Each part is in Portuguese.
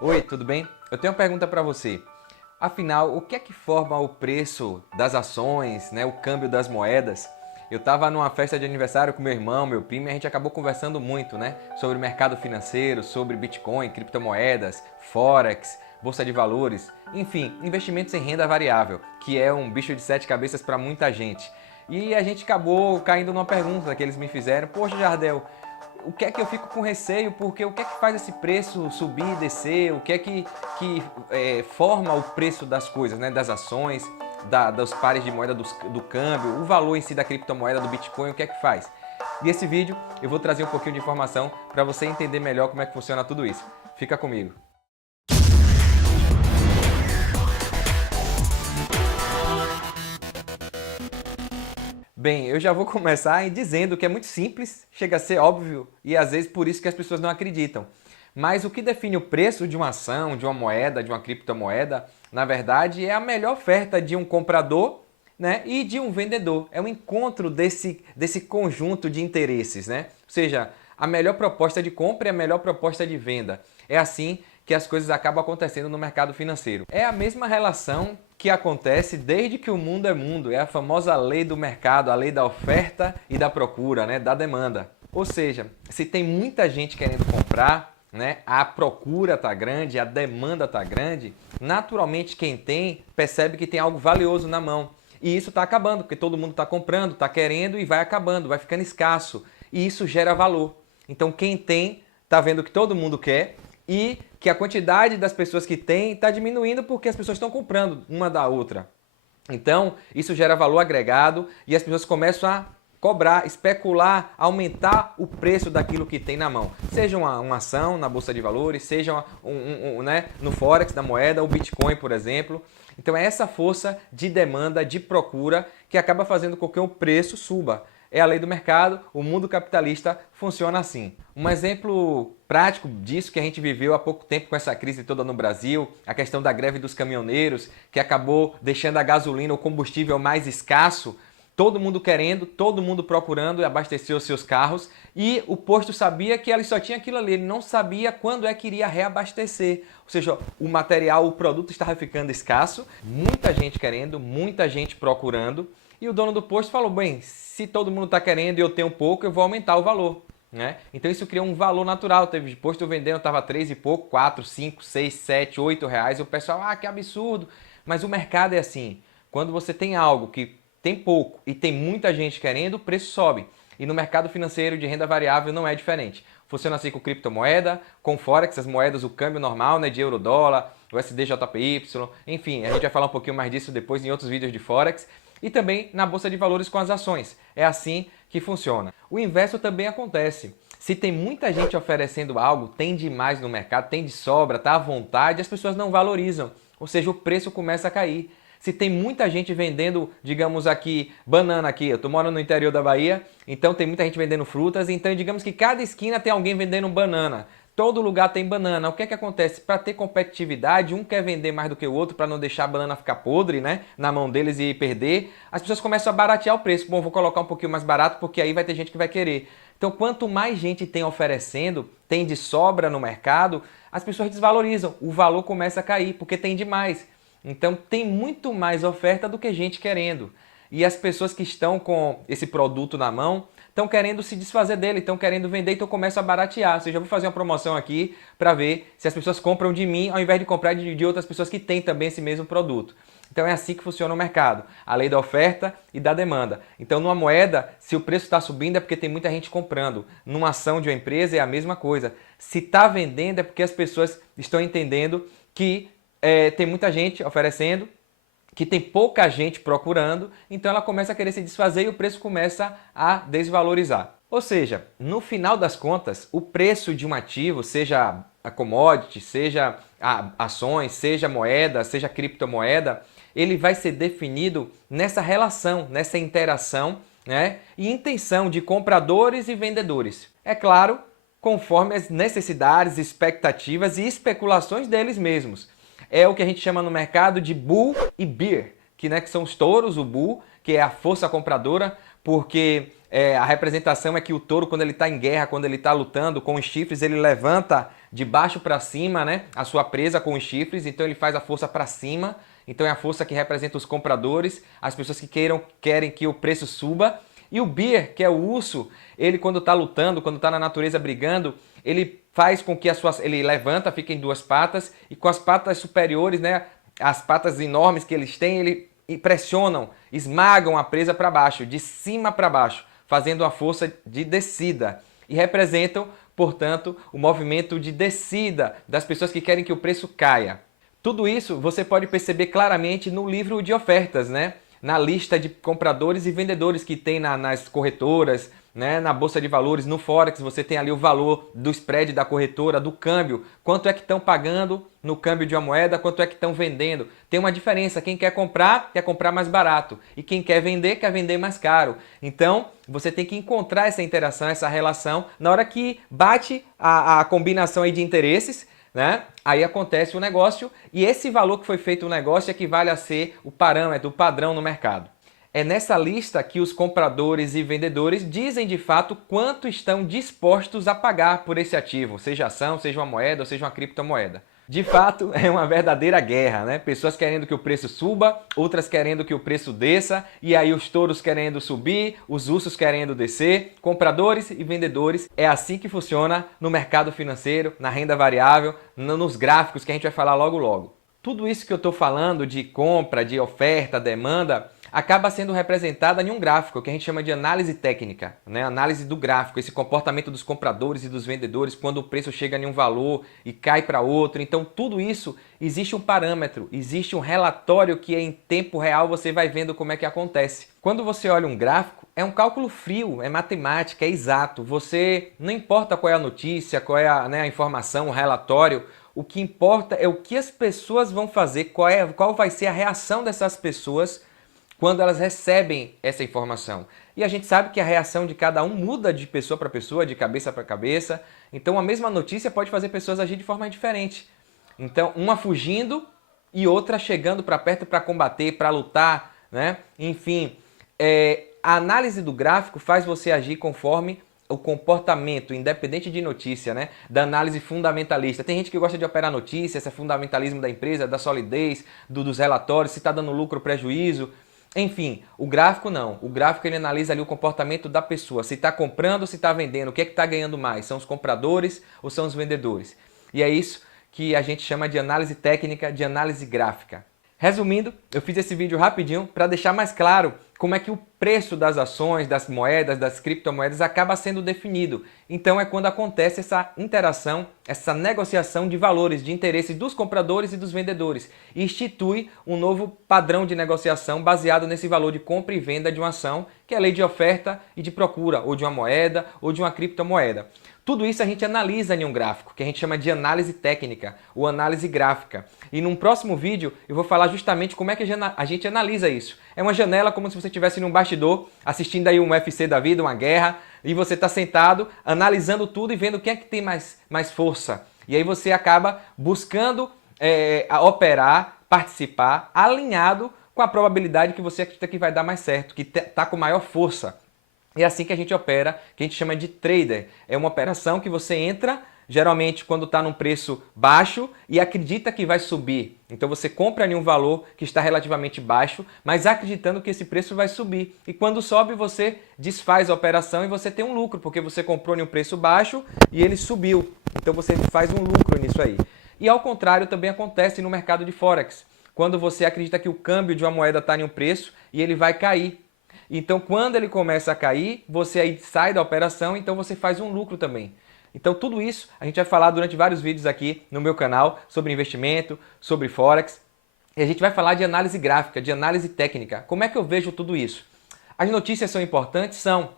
Oi, tudo bem? Eu tenho uma pergunta para você. Afinal, o que é que forma o preço das ações, né, o câmbio das moedas? Eu estava numa festa de aniversário com meu irmão, meu primo, e a gente acabou conversando muito, né, sobre o mercado financeiro, sobre Bitcoin, criptomoedas, Forex, bolsa de valores, enfim, investimentos em renda variável, que é um bicho de sete cabeças para muita gente. E a gente acabou caindo numa pergunta que eles me fizeram: poxa, Jardel, o que é que eu fico com receio? Porque o que é que faz esse preço subir e descer? O que é que forma o preço das coisas, né? Das ações, dos pares de moeda, do câmbio, o valor em si da criptomoeda, do Bitcoin, o que é que faz? E esse vídeo eu vou trazer um pouquinho de informação para você entender melhor como é que funciona tudo isso. Fica comigo. Bem, eu já vou começar dizendo que é muito simples, chega a ser óbvio e às vezes por isso que as pessoas não acreditam. Mas o que define o preço de uma ação, de uma moeda, de uma criptomoeda, na verdade é a melhor oferta de um comprador, né, e de um vendedor. É um encontro desse conjunto de interesses, né? Ou seja, a melhor proposta de compra e a melhor proposta de venda. É assim que as coisas acabam acontecendo no mercado financeiro. É a mesma relação que acontece desde que o mundo é mundo. É a famosa lei do mercado, a lei da oferta e da procura, né? Da demanda. Ou seja, se tem muita gente querendo comprar, né? A procura está grande, a demanda está grande, naturalmente quem tem percebe que tem algo valioso na mão. E isso está acabando, porque todo mundo está comprando, está querendo e vai acabando, vai ficando escasso. E isso gera valor. Então quem tem está vendo que todo mundo quer e que a quantidade das pessoas que tem está diminuindo porque as pessoas estão comprando uma da outra. Então, isso gera valor agregado e as pessoas começam a cobrar, especular, aumentar o preço daquilo que tem na mão. Seja uma ação na bolsa de valores, seja né, no Forex da moeda, o Bitcoin, por exemplo. Então é essa força de demanda, de procura, que acaba fazendo com que o preço suba. É a lei do mercado, o mundo capitalista funciona assim. Um exemplo prático disso que a gente viveu há pouco tempo com essa crise toda no Brasil, a questão da greve dos caminhoneiros, que acabou deixando a gasolina, o combustível mais escasso, todo mundo querendo, todo mundo procurando abastecer os seus carros e o posto sabia que ele só tinha aquilo ali, ele não sabia quando é que iria reabastecer. Ou seja, o material, o produto estava ficando escasso, muita gente querendo, muita gente procurando. E o dono do posto falou: bem, se todo mundo está querendo e eu tenho pouco, eu vou aumentar o valor. Né? Então isso criou um valor natural. Teve posto vendendo, estava 3 e pouco, 4, 5, 6, 7, 8 reais. E o pessoal, que absurdo. Mas o mercado é assim. Quando você tem algo que tem pouco e tem muita gente querendo, o preço sobe. E no mercado financeiro de renda variável não é diferente. Funciona assim com criptomoeda, com Forex, as moedas, o câmbio normal, né, de euro-dólar, o SDJPY, enfim, a gente vai falar um pouquinho mais disso depois em outros vídeos de Forex. E também na bolsa de valores com as ações. É assim que funciona. O inverso também acontece. Se tem muita gente oferecendo algo, tem demais no mercado, tem de sobra, está à vontade, as pessoas não valorizam. Ou seja, o preço começa a cair. Se tem muita gente vendendo, digamos aqui, banana aqui, eu estou morando no interior da Bahia, então tem muita gente vendendo frutas, então digamos que cada esquina tem alguém vendendo banana. Todo lugar tem banana. O que é que acontece? Para ter competitividade, um quer vender mais do que o outro para não deixar a banana ficar podre, né, na mão deles e perder. As pessoas começam a baratear o preço. Bom, vou colocar um pouquinho mais barato porque aí vai ter gente que vai querer. Então, quanto mais gente tem oferecendo, tem de sobra no mercado, as pessoas desvalorizam. O valor começa a cair porque tem demais. Então, tem muito mais oferta do que gente querendo. E as pessoas que estão com esse produto na mão estão querendo se desfazer dele, estão querendo vender, então começam a baratear. Ou seja, eu vou fazer uma promoção aqui para ver se as pessoas compram de mim ao invés de comprar de outras pessoas que têm também esse mesmo produto. Então é assim que funciona o mercado, a lei da oferta e da demanda. Então numa moeda, se o preço está subindo é porque tem muita gente comprando. Numa ação de uma empresa é a mesma coisa. Se está vendendo é porque as pessoas estão entendendo que tem muita gente oferecendo, que tem pouca gente procurando, então ela começa a querer se desfazer e o preço começa a desvalorizar. Ou seja, no final das contas, o preço de um ativo, seja a commodity, seja ações, seja moeda, seja criptomoeda, ele vai ser definido nessa relação, nessa interação, né, e intenção de compradores e vendedores. É claro, conforme as necessidades, expectativas e especulações deles mesmos. É o que a gente chama no mercado de bull e bear, que são os touros, o bull, que é a força compradora, porque a representação é que o touro, quando ele está em guerra, quando ele está lutando com os chifres, ele levanta de baixo para cima, né? A sua presa com os chifres, então ele faz a força para cima. Então é a força que representa os compradores, as pessoas que querem que o preço suba. E o Bear, que é o urso, ele quando está lutando, quando está na natureza brigando, ele faz com que ele levanta, fica em duas patas e com as patas superiores, né, as patas enormes que eles têm, ele pressionam, esmagam a presa para baixo, de cima para baixo, fazendo a força de descida e representam, portanto, o movimento de descida das pessoas que querem que o preço caia. Tudo isso você pode perceber claramente no livro de ofertas, né? Na lista de compradores e vendedores que tem nas corretoras, né? Na Bolsa de Valores, no Forex, você tem ali o valor do spread da corretora, do câmbio, quanto é que estão pagando no câmbio de uma moeda, quanto é que estão vendendo. Tem uma diferença, quem quer comprar mais barato, e quem quer vender mais caro. Então, você tem que encontrar essa interação, essa relação, na hora que bate a combinação aí de interesses, né? Aí acontece o negócio e esse valor que foi feito o negócio equivale a ser o parâmetro, o padrão no mercado. É nessa lista que os compradores e vendedores dizem de fato quanto estão dispostos a pagar por esse ativo, seja ação, seja uma moeda ou seja uma criptomoeda. De fato, é uma verdadeira guerra, né? Pessoas querendo que o preço suba, outras querendo que o preço desça, e aí os touros querendo subir, os ursos querendo descer, compradores e vendedores. É assim que funciona no mercado financeiro, na renda variável, nos gráficos que a gente vai falar logo logo. Tudo isso que eu estou falando de compra, de oferta, demanda, acaba sendo representada em um gráfico que a gente chama de análise técnica, né? Análise do gráfico, esse comportamento dos compradores e dos vendedores quando o preço chega em um valor e cai para outro. Então tudo isso existe um parâmetro, existe um relatório que em tempo real você vai vendo como é que acontece. Quando você olha um gráfico, é um cálculo frio, é matemática, é exato. Você não importa qual é a notícia, qual é a informação, o relatório. O que importa é o que as pessoas vão fazer, qual vai ser a reação dessas pessoas quando elas recebem essa informação. E a gente sabe que a reação de cada um muda de pessoa para pessoa, de cabeça para cabeça. Então a mesma notícia pode fazer pessoas agir de forma diferente. Então uma fugindo e outra chegando para perto para combater, para lutar, né? Enfim, a análise do gráfico faz você agir conforme o comportamento, independente de notícia, né? Da análise fundamentalista. Tem gente que gosta de operar notícia, esse é fundamentalismo da empresa, da solidez, dos relatórios, se está dando lucro ou prejuízo. Enfim, o gráfico não. O gráfico ele analisa ali o comportamento da pessoa. Se está comprando, se está vendendo, o que é que está ganhando mais? São os compradores ou são os vendedores? E é isso que a gente chama de análise técnica, de análise gráfica. Resumindo, eu fiz esse vídeo rapidinho para deixar mais claro como é que o preço das ações, das moedas, das criptomoedas acaba sendo definido. Então é quando acontece essa interação, essa negociação de valores, de interesses dos compradores e dos vendedores. E institui um novo padrão de negociação baseado nesse valor de compra e venda de uma ação, que é a lei de oferta e de procura, ou de uma moeda, ou de uma criptomoeda. Tudo isso a gente analisa em um gráfico, que a gente chama de análise técnica, ou análise gráfica. E num próximo vídeo eu vou falar justamente como é que a gente analisa isso. É uma janela como se você estivesse num bastidor, assistindo aí um UFC da vida, uma guerra, e você está sentado, analisando tudo e vendo quem é que tem mais força. E aí você acaba buscando operar, participar, alinhado com a probabilidade que você acredita que vai dar mais certo, que está com maior força. É assim que a gente opera, que a gente chama de trader. É uma operação que você entra, geralmente quando está num preço baixo e acredita que vai subir. Então você compra em um valor que está relativamente baixo, mas acreditando que esse preço vai subir. E quando sobe, você desfaz a operação e você tem um lucro, porque você comprou em um preço baixo e ele subiu. Então você faz um lucro nisso aí. E ao contrário também acontece no mercado de Forex. Quando você acredita que o câmbio de uma moeda está em um preço e ele vai cair. Então, quando ele começa a cair, você aí sai da operação, então você faz um lucro também. Então, tudo isso a gente vai falar durante vários vídeos aqui no meu canal sobre investimento, sobre Forex. E a gente vai falar de análise gráfica, de análise técnica. Como é que eu vejo tudo isso? As notícias são importantes? São.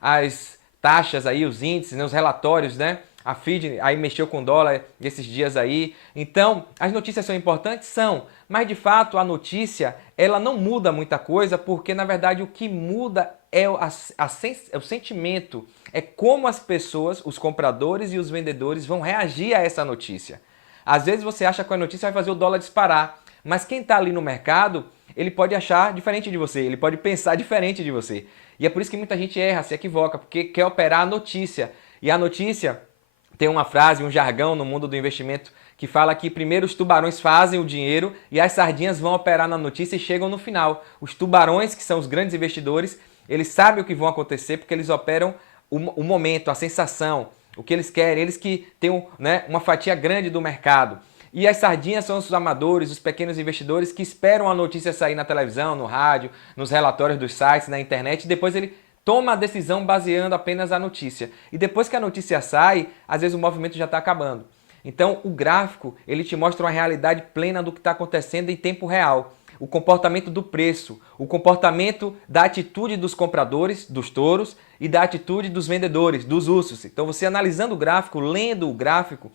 As taxas aí, os índices, né, os relatórios, né? A Fed aí mexeu com o dólar esses dias aí. Então, as notícias são importantes? São. Mas, de fato, a notícia, ela não muda muita coisa, porque, na verdade, o que muda é o sentimento. É como as pessoas, os compradores e os vendedores vão reagir a essa notícia. Às vezes você acha que a notícia vai fazer o dólar disparar, mas quem está ali no mercado, ele pode achar diferente de você, ele pode pensar diferente de você. E é por isso que muita gente erra, se equivoca, porque quer operar a notícia. E a notícia Tem uma frase, um jargão no mundo do investimento que fala que primeiro os tubarões fazem o dinheiro e as sardinhas vão operar na notícia e chegam no final. Os tubarões, que são os grandes investidores, eles sabem o que vão acontecer porque eles operam o momento, a sensação, o que eles querem, eles que têm uma fatia grande do mercado. E as sardinhas são os amadores, os pequenos investidores que esperam a notícia sair na televisão, no rádio, nos relatórios dos sites, na internet, e depois ele toma a decisão baseando apenas a notícia. E depois que a notícia sai, às vezes o movimento já está acabando. Então o gráfico, ele te mostra uma realidade plena do que está acontecendo em tempo real. O comportamento do preço, o comportamento da atitude dos compradores, dos touros, e da atitude dos vendedores, dos ursos. Então você analisando o gráfico, lendo o gráfico,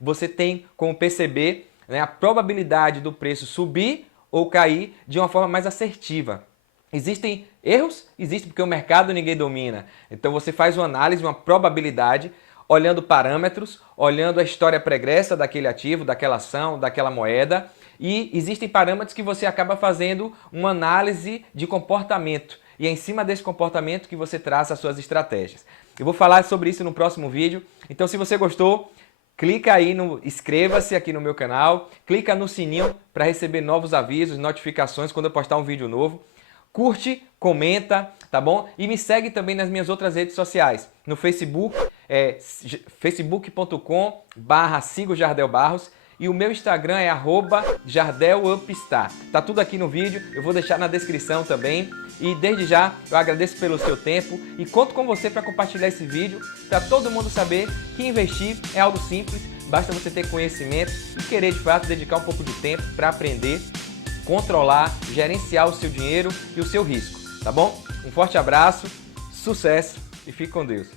você tem como perceber a probabilidade do preço subir ou cair de uma forma mais assertiva. Existem erros? Existem, porque o mercado ninguém domina. Então você faz uma análise, uma probabilidade, olhando parâmetros, olhando a história pregressa daquele ativo, daquela ação, daquela moeda, e existem parâmetros que você acaba fazendo uma análise de comportamento. E é em cima desse comportamento que você traça as suas estratégias. Eu vou falar sobre isso no próximo vídeo. Então se você gostou, clica aí no inscreva-se aqui no meu canal, clica no sininho para receber novos avisos, notificações quando eu postar um vídeo novo. Curte, comenta, tá bom? E me segue também nas minhas outras redes sociais. No Facebook, facebook.com/sigo-Jardel-Barros, e o meu Instagram é @JardelUpstar. Tá tudo aqui no vídeo, eu vou deixar na descrição também. E desde já eu agradeço pelo seu tempo e conto com você para compartilhar esse vídeo para todo mundo saber que investir é algo simples, basta você ter conhecimento e querer de fato dedicar um pouco de tempo para aprender, controlar, gerenciar o seu dinheiro e o seu risco, tá bom? Um forte abraço, sucesso e fique com Deus.